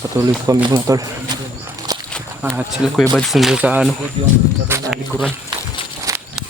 Patuloy po kami mga tol. At sila Kuya Bads nandun sa ano, sa likuran.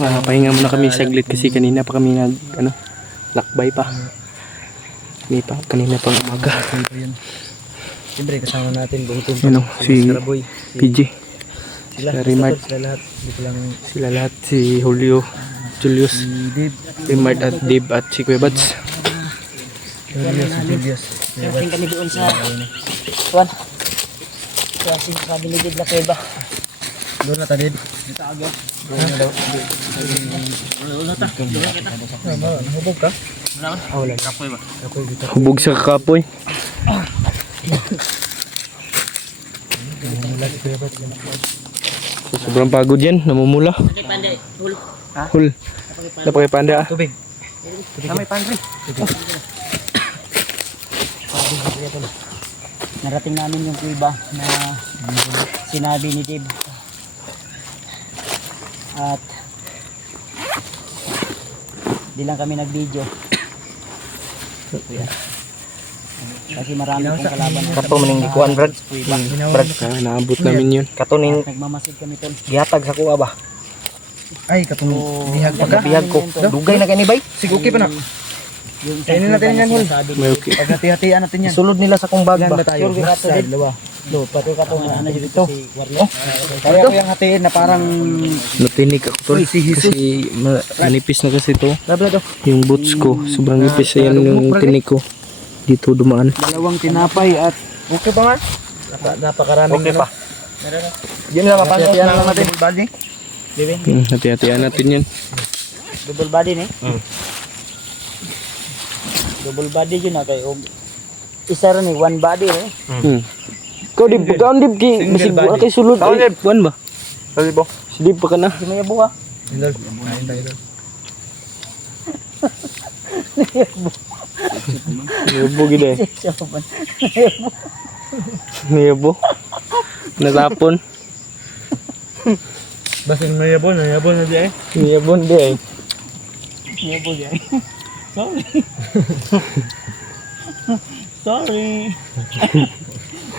Pahinga muna kami saglit kasi kanina pa kami lakbay pa. Kanina pang umaga. Siyempre kasama natin buntong si PG. Sila Rimart. Sila lahat. Si Julio, Julius, Rimart at Dave at si Kuya Bads. Julius. Kasing kami doon sa Juan. Kasing sabi ni Dave na Cueva. Doon na tadid. Dito agad. Hubog ka? Wala. Kapoy ba? Hubog sa kakapoy. So, sobrang pagod yan, namumula. Kay Panday, hul. Hul. Napakipanda ah. Tubig. Kamay Panday. Narating namin yung Cueva na sinabi ni Dave. At di lang kami nag-video. Kasi marami pong kalaban. Kato maning gikuan Brad. Brad, Naabot namin yun. katuning Nagmamasid kami tol. gihatag sa kuha ba? Ay, katong bihag pa ka? Bihag ko. Dugay na gani bay? Sige, okay pa na. Yung Kainin natin yan, Hul. May okay. Pag hati-hatian natin yan. Isulod nila sa kung bag ba? Sure ka to din. Do, pati ka to. Ano dito si Warlo? Kaya ko yung hatiin na parang Natinig ako tol. Kasi manipis na kasi to. labla to. Yung boots ko, sobrang nipis. Ayan yung tinig ko. Dito dumaan. Dalawang tinapay at okay pa nga? Napakaraming okay pa. Yun lang mapanood na lang natin. Bali. Hati-hatian natin yan. Double body ni. Double body yun na kayo. Isa rin one body eh. Ikaw dib, kaon dib ki bisig buha kay sulod ay buwan ba? Bali po. Si dib pa ka na. Si Maya buha. Ilol. Kain tayo ilol. Niyabo gid eh. Siya pa man. Niyabo. Natapon. Basing mayabon na di eh. Niyabon di ay. Maya buha. Sorry. Sorry.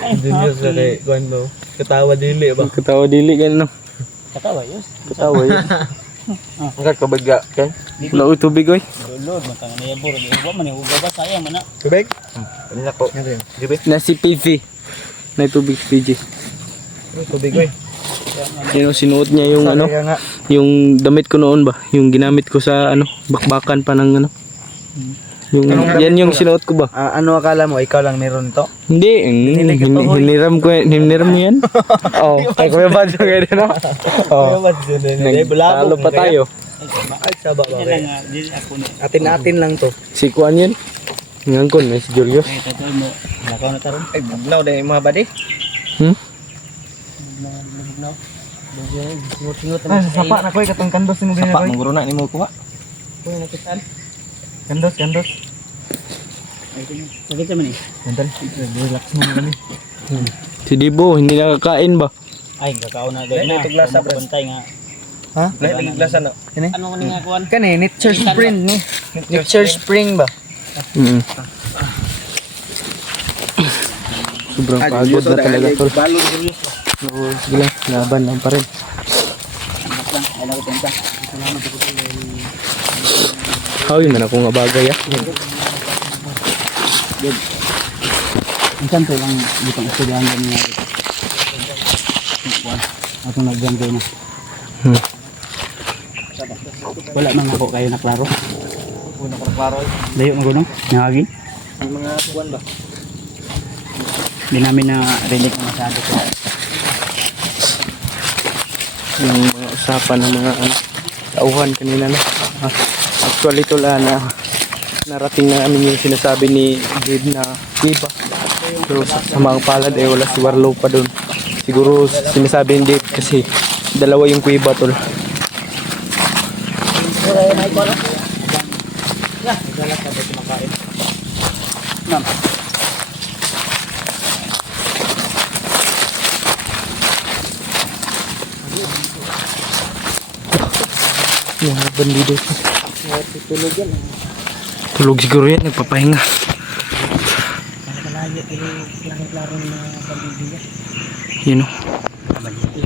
Genius na kay Juan mo. Katawa dili ba? Katawa dili kan no. Katawa yun. Katawa yun. Angkat ka bagga kan? Wala uy tubig oy. Lord, matang Maya buha. Huwag man huwag ba sayang man na. Tubig? Kanina ko. Gabi. Na si PV. Na tubig si PG. Tubig oy. Yun sinuot niya yung ano, Kaya nga. yung damit ko noon ba? Yung ginamit ko sa ano, bakbakan pa ng ano. Yung yan yung sinuot ko ba? Ano akala mo ikaw lang meron ito? Hindi, hiniram ko, hiniram niya yan. Oh, kay Kuya Bads kayo din no. Oh. Talo pa tayo. Ay saba ba. Yan lang dili ako ni. Atin lang to. Si Kuan yan. Ngangkon na si Julius. Ay tatoy mo. Lakaw na taron. Ay bugnaw dahil mga badi. Singot-singot Ay sapa na ko katong kandos ni mo ganyan. Sapa guro na ni mo kuha. ko nakitaan. Kandos. Ay kita man ni. Mental. Relax mo kami. Si Dibo, hindi nakakain ba? Ay kakao na gay na. Tiglasa, bro. Bantay nga. Ha? Lain glasa no. Kani? Ano ni nga kuan? Kani Nature Spring ni. Nature Spring ba? Sobrang pagod na talaga tol. Oo, sige lang, laban lang pa rin. Lang, ay nakutenta. Hawi man ako nga bagay ah. Minsan to lang dito ang estudyante niya. Ako nagganggay na. Wala man ako kayo na klaro. Una ko klaro. Layo mo gunong. Nangagi. Ang mga kuwan ba? Hindi namin na relate na masyado ko. Yung mga usapan ng mga tauhan kanina na. Actually tol na narating na namin yung sinasabi ni Dave na iba. Pero sa mga palad eh wala si Warlo pa doon. Siguro sinasabi ni Dave kasi dalawa yung kuiba tol. Yung mga bandido. Tulog siguro yan, nagpapahinga. Pero klaro-klaro na paligid niya. Yun o.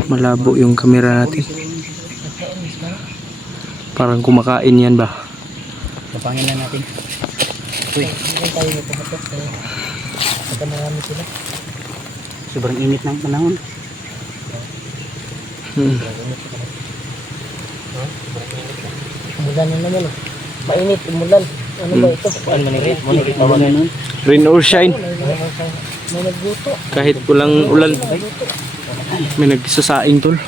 Malabo yung camera natin. Parang kumakain yan ba? Kapangin na natin. Uy, Hindi tayo nagpahatok. Pagka marami sila. sobrang init ng panahon. Umulan na naman oh. Mainit, umulan. Ano ba ito? Rain or shine. May nagluto. Kahit walang ulan. May nagsasaing tol.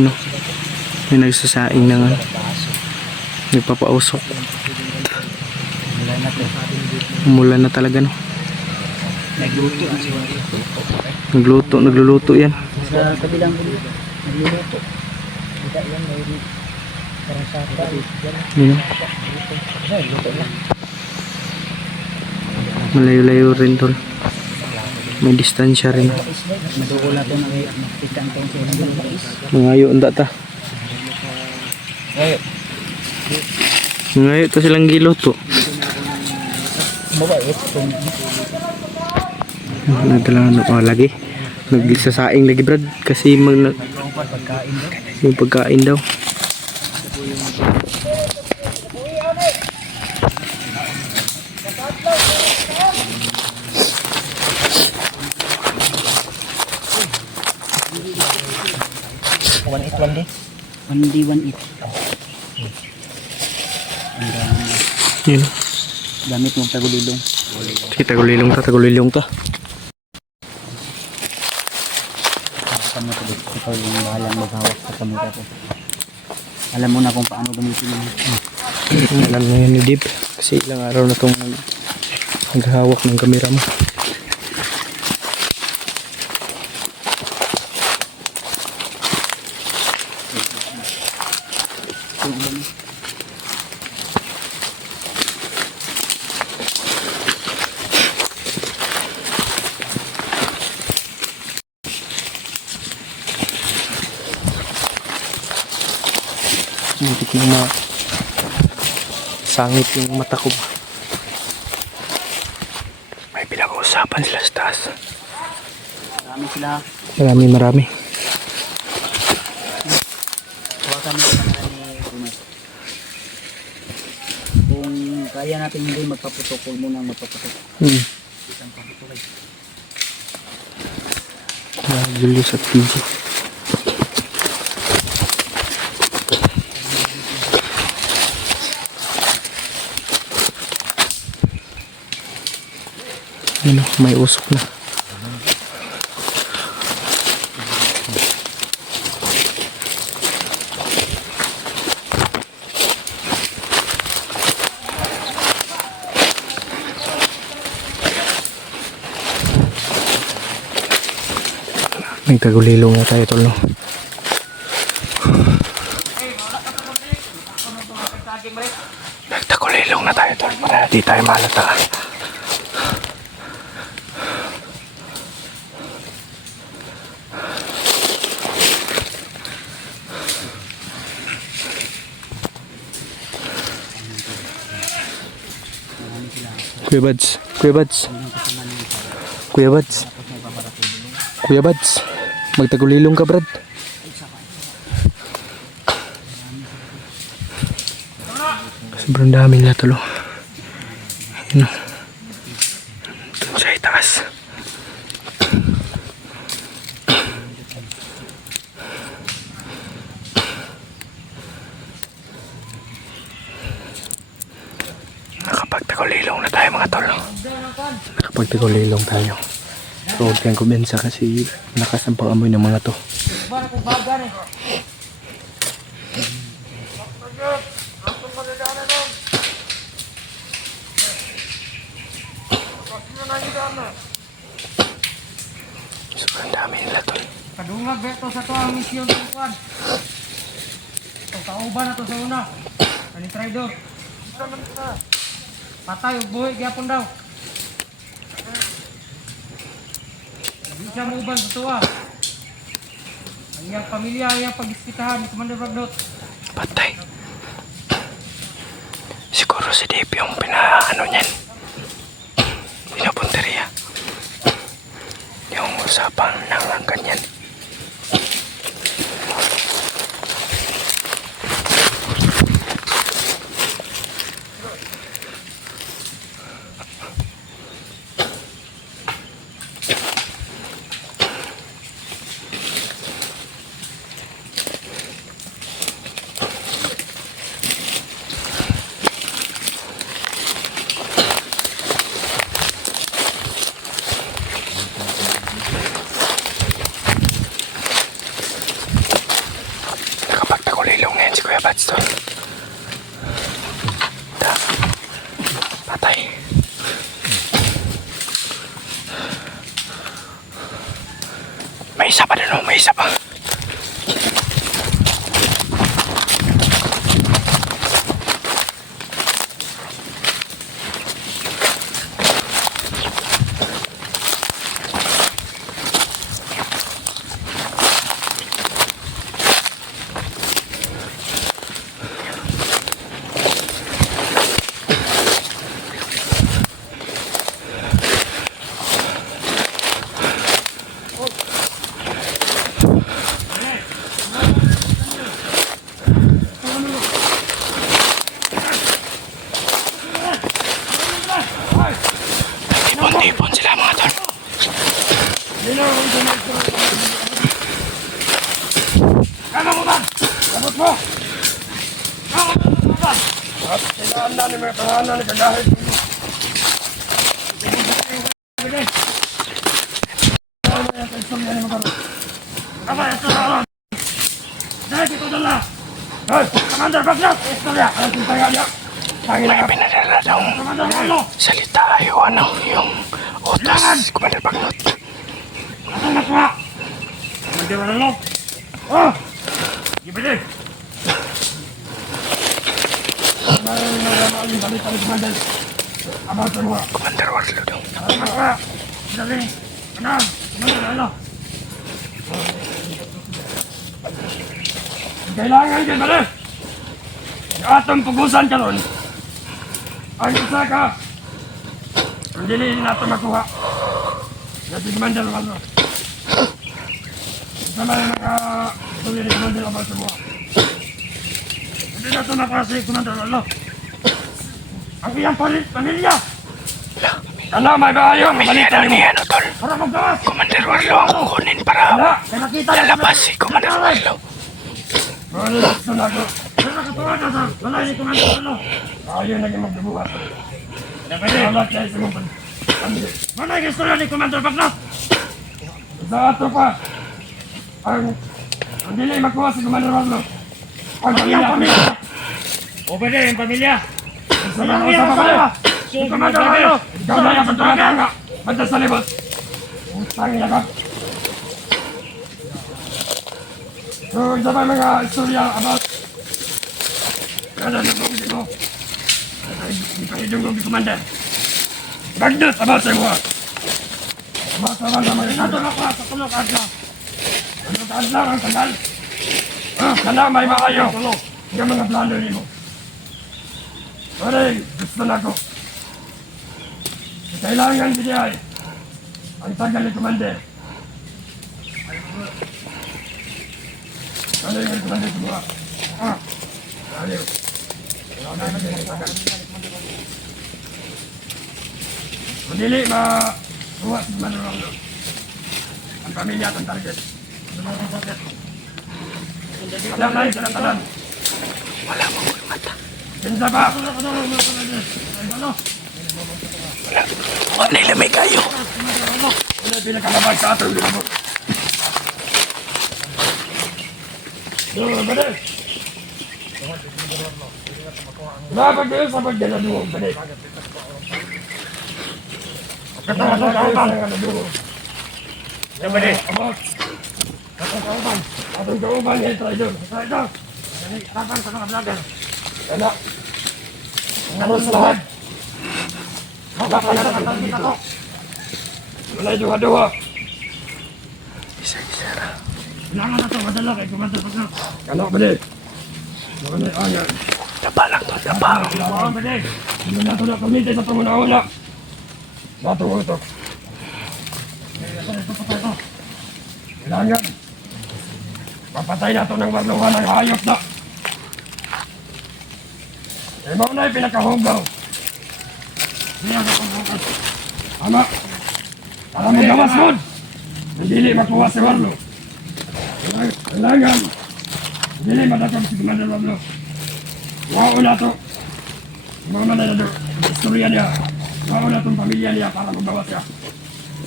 Ano? May nagsasaing na nga. Nagpapausok. Umulan na talaga no. Nagluluto yan. Sa kabilang nagluluto. Hindi yan, may parang sapa. Yun. Malayo-layo rin tol. May distansya rin. Madugo na ito na may makikita ang tension ng mais. Mangayo ang data. Mangayo to silang giluto. Mabait. Nagdala na lagi. Nagsasaing lagi brad. Kasi yung pagkain daw. One day, one eat. Yun. Gamit mong tagulilong. Sige, tagulilong to. Kamu tuloy. Ikaw yung bahalang maghawak sa kamera ko. Alam mo na kung paano gamitin mo. Alam na yun ni Dip. Kasi ilang araw na itong naghahawak ng kamera mo. Muntik na sangit yung mata ko ba. May pinag-uusapan sila sa taas. Marami sila. Marami. Hawakan mo sa kanila ni Bruno. Kung kaya natin hindi magpaputok, huwag mo nang magpaputok. Isang paputok. Julius at PG. Ano, may usok na. Nagtagulilong na tayo tol no. Nagtagulilong na tayo tol para di tayo malata. Kuya Bads, magtagulilong ka brad. Sobrang dami nila tolo. Ano? Doon sa itaas. Nakapagtagulilong na tayo mga tolo. Nakapagtagulilong tayo. So huwag kayong kumensa kasi lakas ang pang-amoy ng mga to. Sobrang dami nila tol. Kadungag beto sa to ang misyon ng kwan. Ito kauban na to sa una. Ani traidor. Patay ug buhi gyapon daw. Di siya muuban sa tuwa. Ang iyang pamilya, ang iyang pag-ispitahan ni Commander Ragdot. Patay. Siguro si Dave yung pinaano niyan. usapan ng ganyan. Nakapagtakulilong ngayon si Kuya Bats doon. Patay. May isa pa doon, may isa pa. Tipon sila mga tol. Kama mo ba? Labot mo! At kailangan na ni mga tahanan ni kagahit. Commander, backlock! Istorya! Ano yung tayo niya? May pinadala daw salita yung utos. Commander Bagnot. Asan na kuha? Commander, ano? Oh! Gibili! Commander Warlo daw. Kailangan kayo balik! Ang atong pugusan ka ron. Ang isa ka. Ang dili natin makuha. Kasi Commander Warlo. Isa lang yung nakatuloy ni Commander Warlo semua. Hindi natin makuha si Commander Warlo. Ang iyang pamilya! Ano, may bahayo! Pamilya daw ni ano tol. Para maggawas! Commander Warlo ang kukunin para lalabas si Commander Warlo. Wala, gusto na ako. Wala katuwa na sa balay ni Commander Warlo. Ayaw naging magbubuhat. Wala kayo sa mga pamilya. Wala yung istorya ni Commander Bagnot. Sa ato pa, ang dili makuha si Commander Warlo. Ang pamilya. O pwede, yung pamilya. Sa mga usap pa si Commander Warlo. Ikaw na yung pagtulanga. Banda sa libot. Utang niya ka. So, isa pa mga istorya about kada nabungsi mo. Di pa hidungog ni Commander. Bagnot about sa mga. Masaman sa mga nato na kwa sa tulog adlaw. Ano ka adlaw ang tagal? Kana may maayo. Yung mga plano ni mo. Pare, gusto na ko. Kailangan hindi ay ang tagal ni Commander. Ano yung Commander semua? Ayaw. Kundili makuha si Commander Warlo. Ang pamilya at ang target. Alam na yung sinatanan. Wala mo kong mata. Pinsa pa! Wala nila may kayo. Wala pinakalabag sa atong ginamot. Balik! Dapat kayo sa pagdaladuhong, balik! Katawa sa kaupan! Yan balik! Abot! Atong kaupan, yan traidor! Traidor! Tapan sa mga vlogger! Kaya! Ano sa lahat? Makakalatan kita ko! Wala yung duha-duha! Isa-isa na. Kailangan na ito, madala kay Commander Bagnot. Ano, balik? Baka na ayan. Daba lang to, daba. Kailangan, balik! Hindi na ito na kumite sa pangunahula. Bato ko ito. Ito, ito, ito. Kailangan. Papatay na ito ng warluhan ng hayop na. Eh, mo na pinakahugaw. Hindi ako pagbukas. Ama, para mo gawas mo. Hindi makuha si Warlo. Kailangan. Hindi madakap si Commander Warlo. Wow na ito. Mga na ito. Istorya niya. Wow na itong pamilya niya para magawa siya.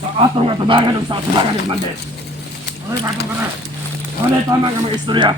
Sa atong atubangan o sa atubangan ni Commander. Okay, patong ka na. Ano tama ang mga istorya?